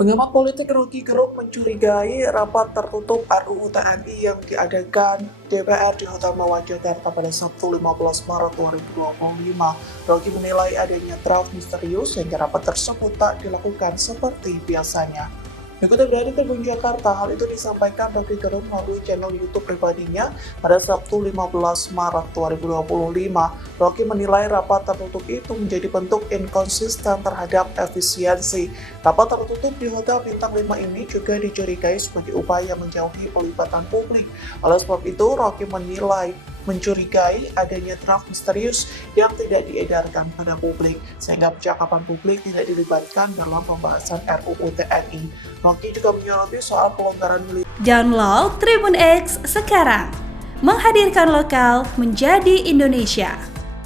Pengamat politik Rocky Gerung mencurigai rapat tertutup RUU TNI yang diadakan DPR di Hotel Mawar Jakarta pada Sabtu 15 Maret 2025. Rocky menilai adanya draft misterius sehingga rapat tersebut tak dilakukan seperti biasanya. Dikutip dari Tribun Jakarta, hal itu disampaikan Rocky Gerung melalui channel YouTube pribadinya pada Sabtu 15 Maret 2025. Rocky menilai rapat tertutup itu menjadi bentuk inkonsisten terhadap efisiensi. Rapat tertutup di Hotel Bintang 5 ini juga dicurigai sebagai upaya menjauhi pelibatan publik. Oleh sebab itu, Rocky menilai mencurigai adanya draft misterius yang tidak diedarkan pada publik, sehingga percakapan publik tidak dilibatkan dalam pembahasan RUU TNI. Rocky juga menyoroti soal pelonggaran militer. Download Tribun X sekarang, menghadirkan lokal menjadi Indonesia.